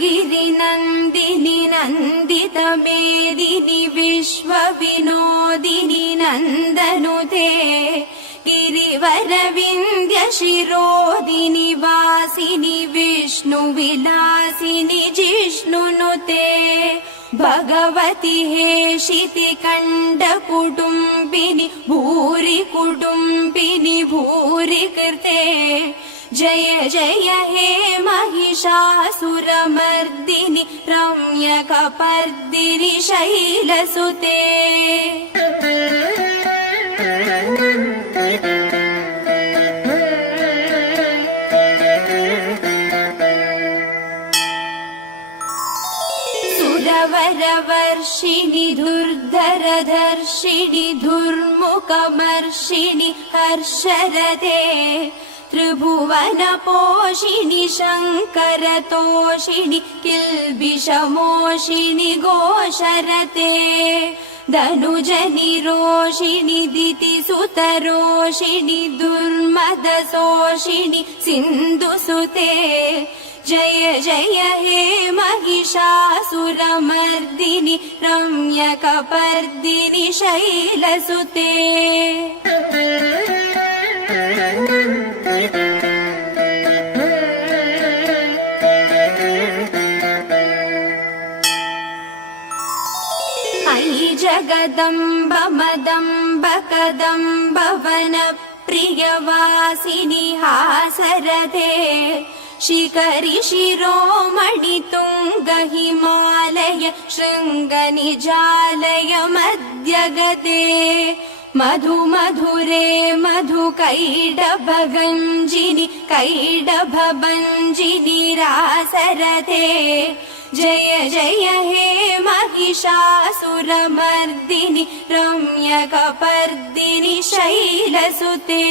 गिरिनन्दिनि नन्दितमेदिनि विश्वविनोदिनि नन्दनुते गिरिवरविन्द्यशिरोदिनि वासिनि विष्णुविलासिनि जिष्णुनुते भगवति हेशिति कण्डकुटुम्बिनि भूरि कुटुम्बिनि भूरि कृते जय जय हे महिषासुरमर्दिनि रम्यकपर्दिनि शैलसुते सुरवरवर्षिणि धुर्धरधर्षिणि धुर्मुखमर्षिणि हर्षरते त्रिभुवनपोषिणि शङ्करतोषिणि किल्बिषमोषिणि घोषरते धनुजनिरोषिणि दितिसुतरोषिणि दुर्मदशोषिणि सिन्धुसुते जय जय हे महिषासुरमर्दिनि रम्यकपर्दिनि शैलसुते अयि जगदम्ब मदम्ब कदम्ब वनप्रियवासिनि हासरते शिखरि शिरोमणि तुङ्ग हिमालय शृङ्गनिजालय मध्यगते मधु मधुरे मधु कैडभगञ्जिनि कैडभभञ्जिनि रासरते जय जय हे महिषासुरमर्दिनि रम्यकपर्दिनि शैलसुते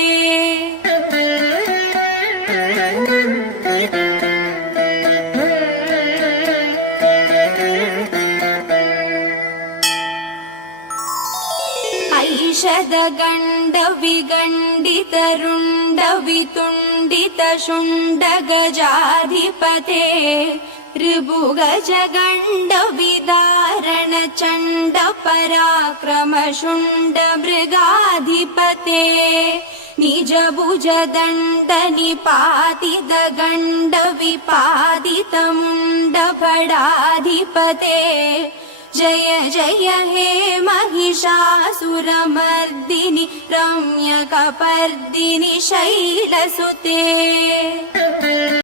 ऐषदगण्डविगण्डितरुण्डवितुण्डितशुण्डगजाधिपते ऋभुगजगण्डविदारणचण्डपराक्रमशुण्डमृगाधिपते निजभुजदण्डनिपातितगण्डविपातितमुण्डफडाधिपते जय जय हे महिषासुरमर्दिनि रम्यकपर्दिनि शैलसुते